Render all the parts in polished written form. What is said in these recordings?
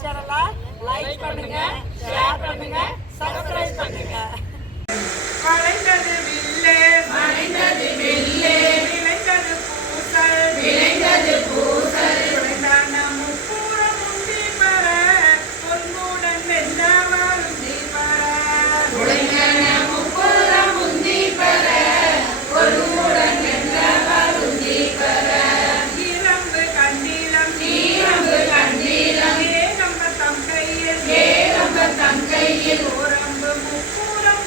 சேனலை லைக் பண்ணுங்க, ஷேர் பண்ணுங்க, சப்ஸ்கிரைப் பண்ணுங்க. வளைந்தது வில்லே மறைந்தது வெள்ளே விளைந்தது பூசல் விளைந்தது பூசல் விளைந்தான முப்புறம் உந்தி பர பொன்னுடன் வெந்தாமல் உந்தி பர உழைந்தன முப்புறம் உந்தி பெற பொருளுடன் வென்ற வருந்தி பெற ஈரம்பு கண்டிலம் நீரம்பு கண்டீரம் ஏகம்ப தம் கையில் ஏகம்ப தம் கையில் ஓரம்பு முப்புறம்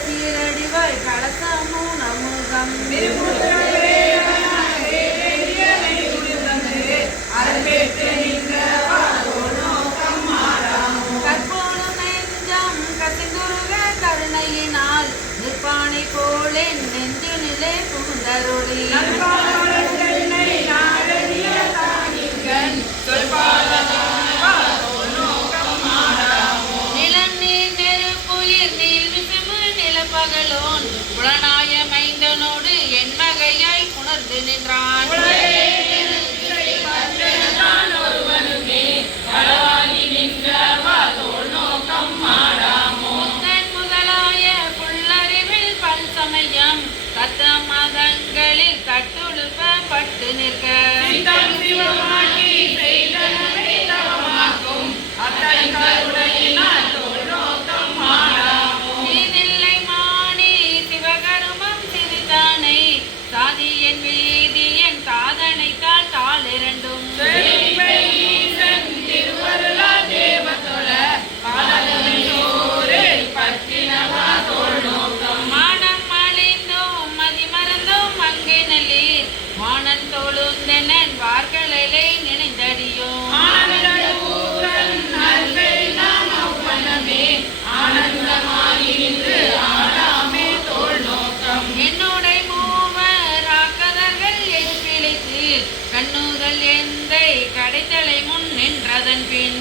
சீரடிவாய் கலசமும் நமுகம் கற்போடும் நெஞ்சம் கசிந்துருக கருணையினால் நிற்பானை போலே நெஞ்சு நிலை புகுந்தருளி நிலநீர் நெருப்புயிர் நீர் விசும்பு நிலப்பகலோன் புலனாய மைந்தனோடு என் வகையாய் புணர்ந்து நின்றான் முத்தன் முதலாய புல்லறிவில் பல்சமயம் கத்த மதங்களில் கட்டுழுப்பட்டு நிற்க நீதில்லை மாணி சிவகருமம் சிறிதானை சாதியன் வீதியன் சாதனைத்தால் தாள் இரண்டும் மானம் அழிந்தோம் மதிமறந்தோம் அங்கே நல்லீர் வானன் தொழுந்தனன் வார்கழலை நினைந்தடியோம் என்னுடைய மூவர் ஆக்கதர்கள் எழுப்பிழைத்து கண்ணுதல் எந்தை கடைத்தலை முன் நின்றதன் பின்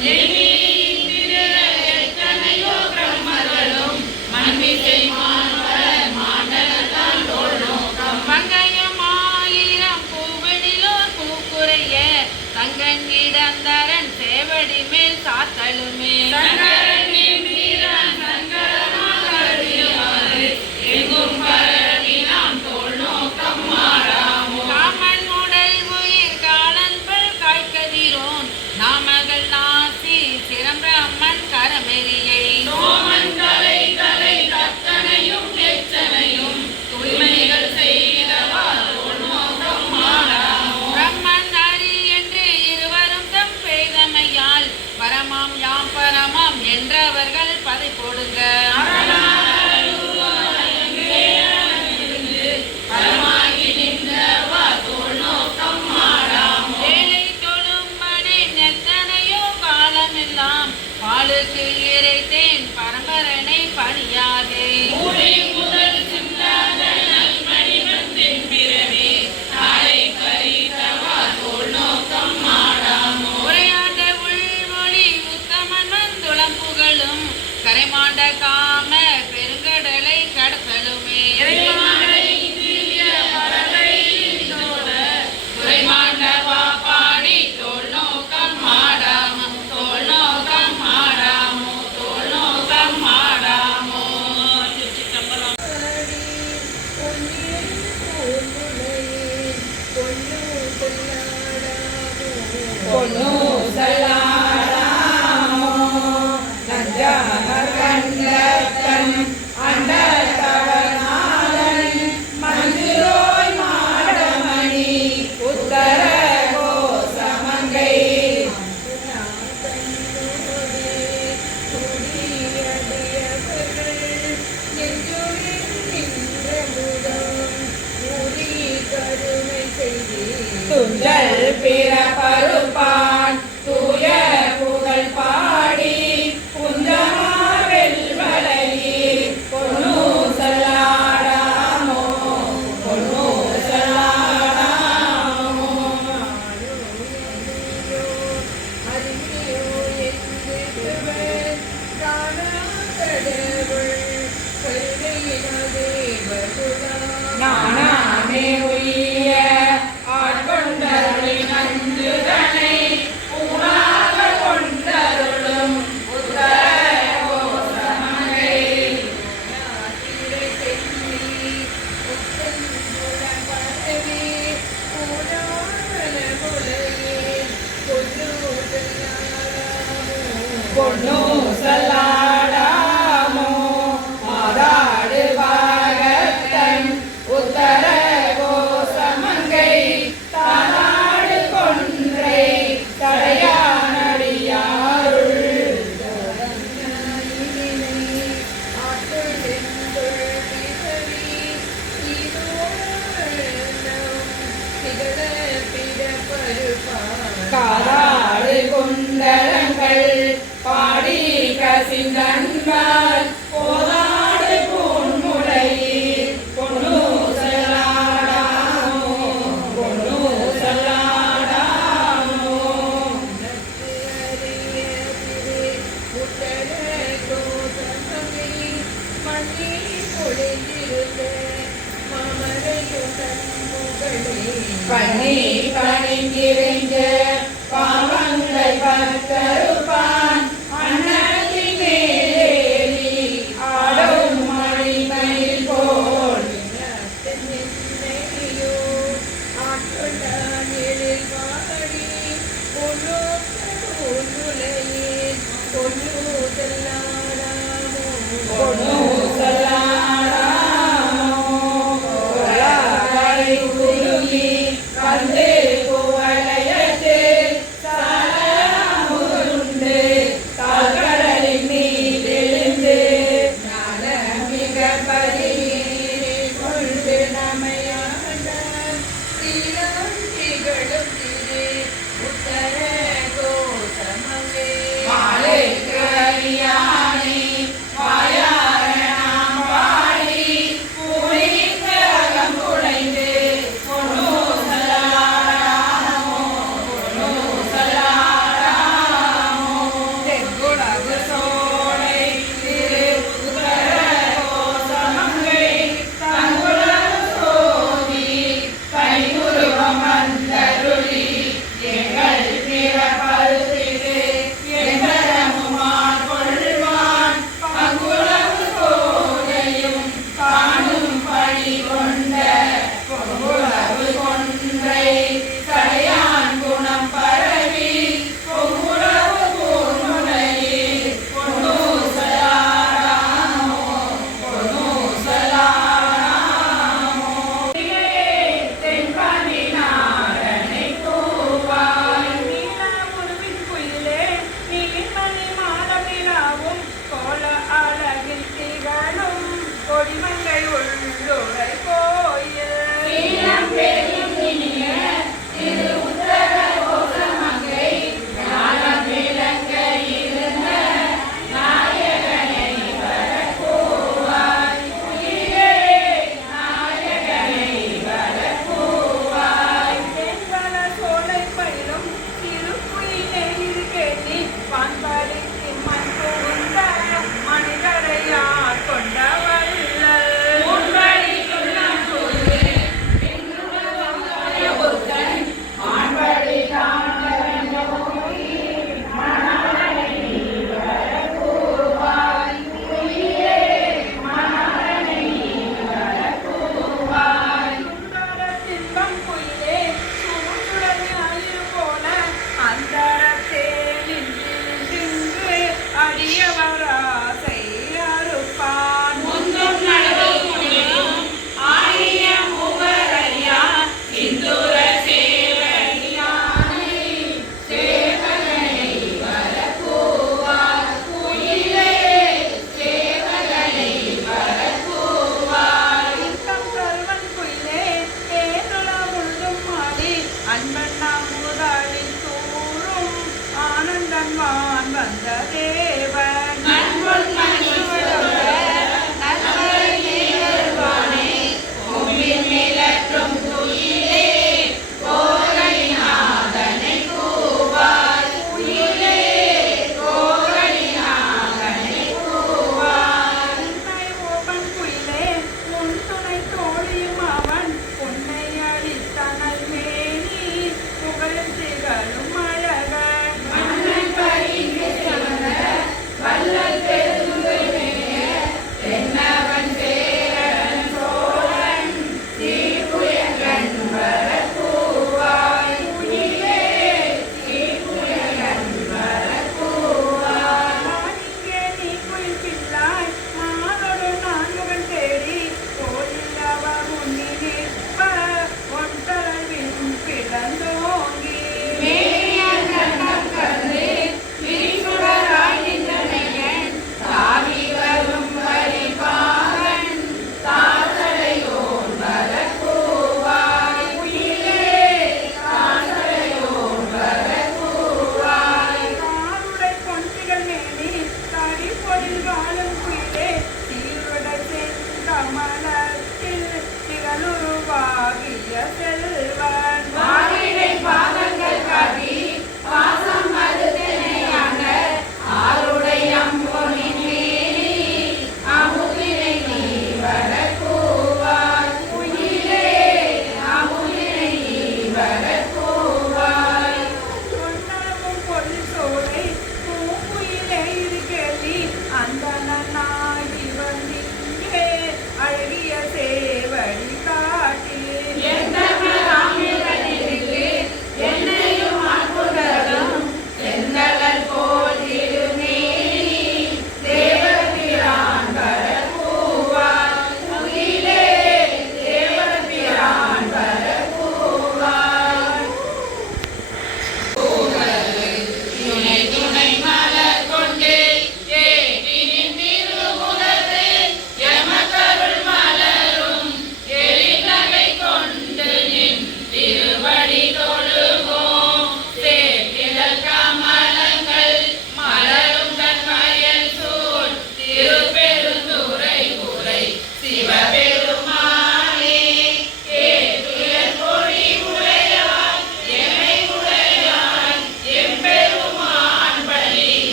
பங்கையும் ஆயிரம் பூவெனிலோர் பூக்குறைய தங்கன் இடந்தரன் சேவடி மேல் சாத்தலுமே காமன் உடல் உயிர் காலன்பல் காய்கதிரோன் நாமகள் நாசி சிரம்பிரம்மன் கரமெரியை பிரம்மன் ஹரி என்று இருவரும் தம் பேதமையால் பரமாம் யாம் பரமாம் என்றவர்கள் பதை போடுங்க ஏழை தொழும்பனை எத்தனையோ காலமெல்லாம் பாலுக்கு இறைத்தேன் பரம்பரனை பணியாதே உரையாண்ட உள்மொழி உத்தமன் வந்துளம் புகழும் கரைமாண்ட காம பெருங்கடலை கடத்தலுமே துறைமாண்ட பாப்பாடி தோல் நோக்கம் மாடாமோ தோல் நோக்கம் மாடாமோ தோல் நோக்கம் மாடாமோ பொன்னு சல்லாடாமோ நஞ்சமர் கண்டத்தன் அண்டத்தவனாதன் மஞ்சுரோய் மாடமணி உத்தர கோசமங்கை துஞ்சல் பிற பருப்பான் தூய புகழ் பாடி குஞ்சமார் வெல்வளையீர் பொன்னு சல்லாடாமோ பொன்னு சல்லாடாமோ ஞானமே உய்ய ஆட்கொண்டருளி நஞ்சுதனை பண்ணி பணிந்திருந்த பாவங்கள் பத்தருப்பான் அன்னத்தின் மேலேறி ஆடும் மணிமயில் போல்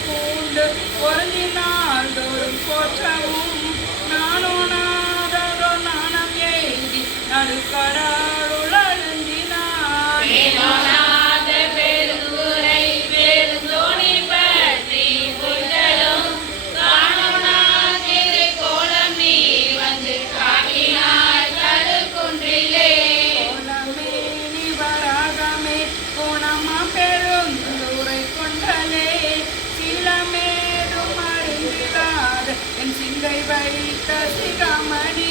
பூண்டு பொருந்தினால் தோறும் போற்றவும் நானோனாதோ நாணம் எய்தி நடுக்கடலுள் அழுந்தினான் சிந்தை வைத்த சிகாமணி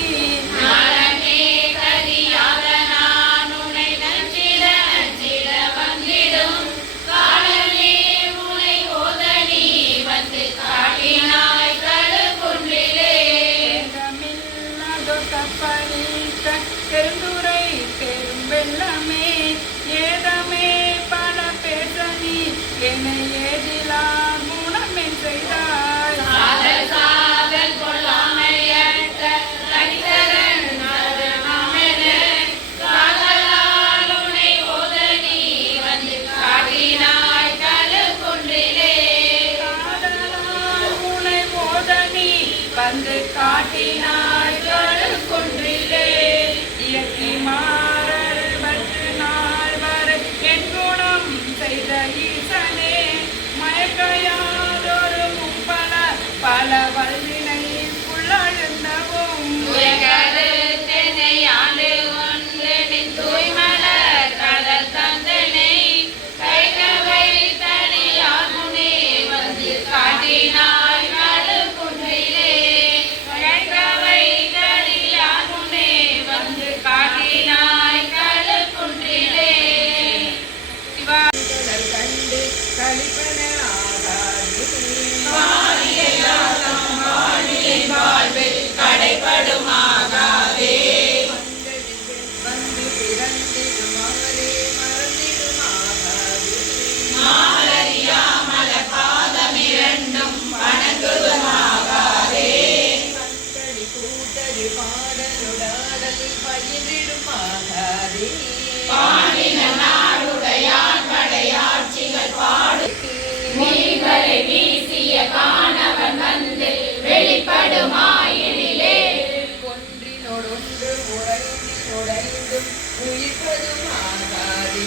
பணித்த பெருந்துரை பெரும் வெள்ளமே ஏதமே பல பேசனி என்னை ஏதிலா குணமே செய்தாய் வந்து காட்டினாய் குன்றிலே இயக்கி மாறல் பற்று நாள் வரை என் குணம் செய்த ஈசனே மயக்கையாதொரு முப்பல பல வல்வினை புள்ளழுந்தவும் வீசிய காணவன் வந்து வெளிப்படுமாயினிலே ஒன்றினோடொன்று உடைந்தும் உயிர்ப்பதுமாகாதே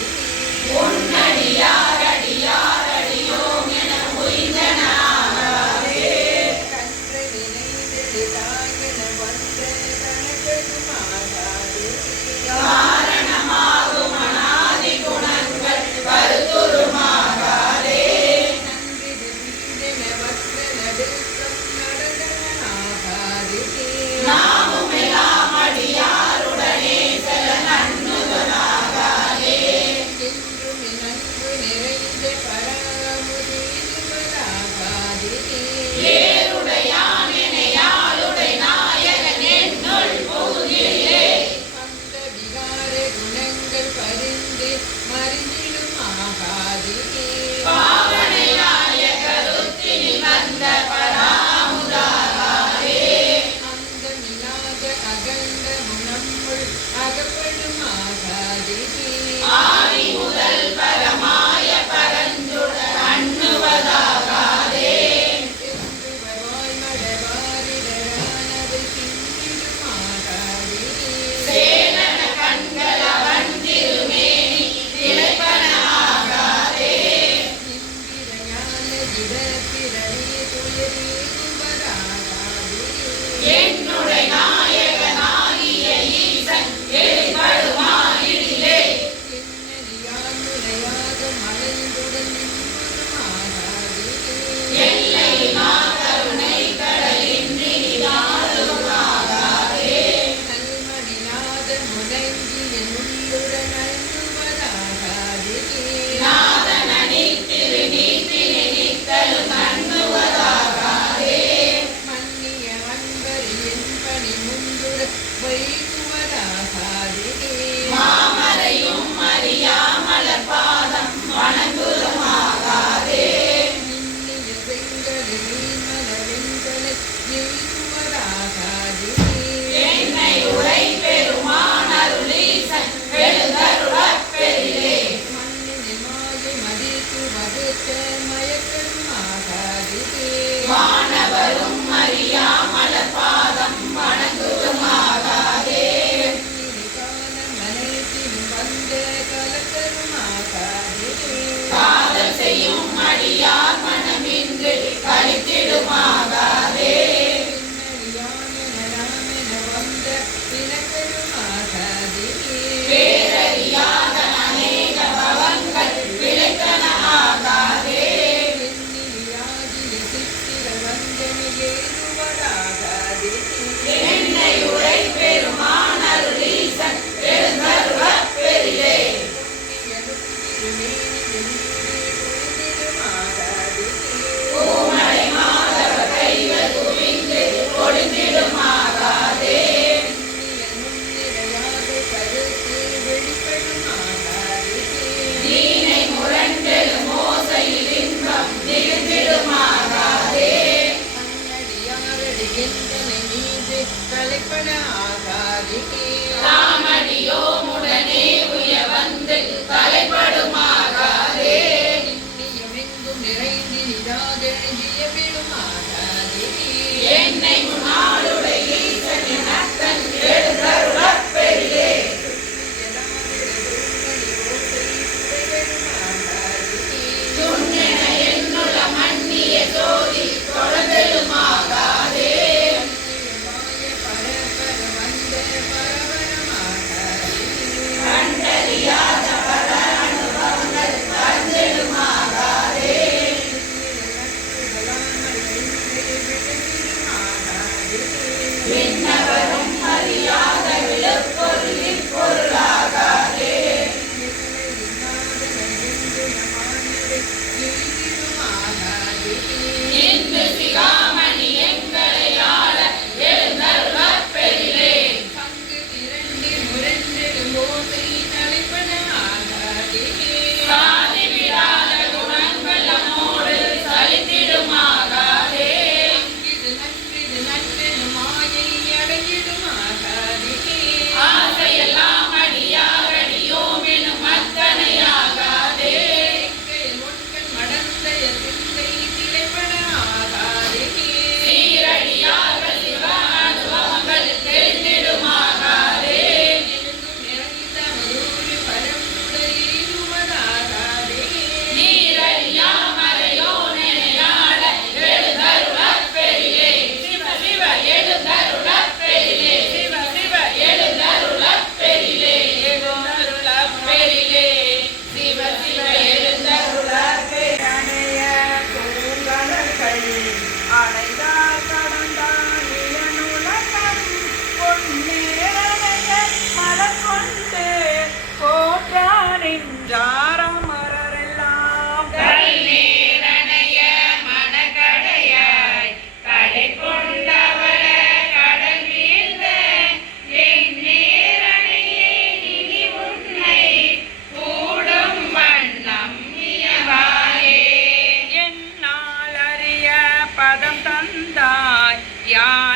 அடியோம் என உய்ந்தனாகாதே கன்று நினைந்தது தாயென வந்த கணக்கதுமாகாதே காரணமாகும் அநாதி குணங்கள் வருதுருமாகாதே நாமுமெல்லாம் அடியாருடனே செல நன்னுதலாகாதே என்றும் நன்கு நிறைந்த பராமுதீதுவதாகாதே ஏருடையான் எனையாளுடை நாயகன் என்னுள் புகுதிலே அந்த விகார குணங்கள் பரிந்து மறிந்திடுமாகாதே பாவனையாய கருத்தினில் வந்த பராமுதாகாதே அந்த மிலாத அகண்ட முனம்முள் அகப்படுமாகாதே ஆதி முதல் பரமாய பரஞ்சுடர் அண்ணுவதாகாதே என்று வருவாய் மடவாரிடரானவை சிந்திடுமாகாதே சேலன கண்கள் அவன் திருமேனி திளைப்பனமாகாதே என்னுடைய நாயகனாகிய ஈசன் வெளிப்படுமாயினிலே எல்லை மாகருணை கடலின் நிதாதுமாகாதே நல்மணிநாத முடங்கிய நுள்ளுடன் அழுவதாகாதே நாதனி திருநீத்தினை நித்தலும் அண்ணுவதாகாதே மன்னிய அன்பர் என் பணி முந்துட வைக்குவதாகாதே வானவரும் அறியா மலர் பாதம் வணங்குதுமாகாதே காதல் செய்யும் அடியார் மனமின்று கழித்திடுமாகாதே பேரறியாத அநேக பவங்கள் விளைத்தன ஆகாதே என்னை உரை பெருமானருளீசன் எழுந்தருளப் பெரிலே பூமலை மாதவ கைகள் குவிந்து ஒளிந்திடுமாகாதே நீனை முரண்டெழும் ஓசையில் இன்பம் நிகழ்ந்திடுமாகாதே தாமடியோமுடனே உய வந்து தலைப்படுமாகாதே என்னை முன்னாளுடைய ஈசன் எனக்கன் எழுந்தருளப் பெரிலே துண்ணென என்னுள்ள மன்னிய ஜோதி தொடர்ந்தெழுமாகாதே கண்டறியாத பல அனுபவங்கள் தந்தெழுமாகாதே விண்ணவரும் அறியாத விழுப்பொருளின் பொருளாகாதே இன்று சிகாமணி எங்களை ஆள எழுந்தருளப் பெரிலே சாதி விடாத குணங்கள் நம்மோடு சலித்திடுமாகாதே ஆசையெல்லாம் அடியாரடியோம் எனும் அத்தனையாகாதே சீரடியார்கள் சிவ அனுபவங்கள் தெரிந்திடுமாகாதே நீரறியா மறையோனையாட எழுந்தருளப் பெரிலே சிவ சிவ எழுந்தருளப் பெரிலே சிவ சிவ எழுந்தருளப் பெரிலே எழுந்தருளப் பெரிலே சிவ சிவ எழுந்தருளப் பெரிலே அடைந்தால் கடந்தான் இயனுலகம் பொன்னேரணைய மலர் கொண்டு போற்றா நின்றாரம் மலரெல்லாம் கல்நீரணைய மனக்கடையாய் கடை கொண்டவள கடல் வீழ்ந்த என் நேரணையே நிதி உன்னை கூடும் வண்ணம் இயவாயே என்னால் அறிய பதம் தந்தாய் யான்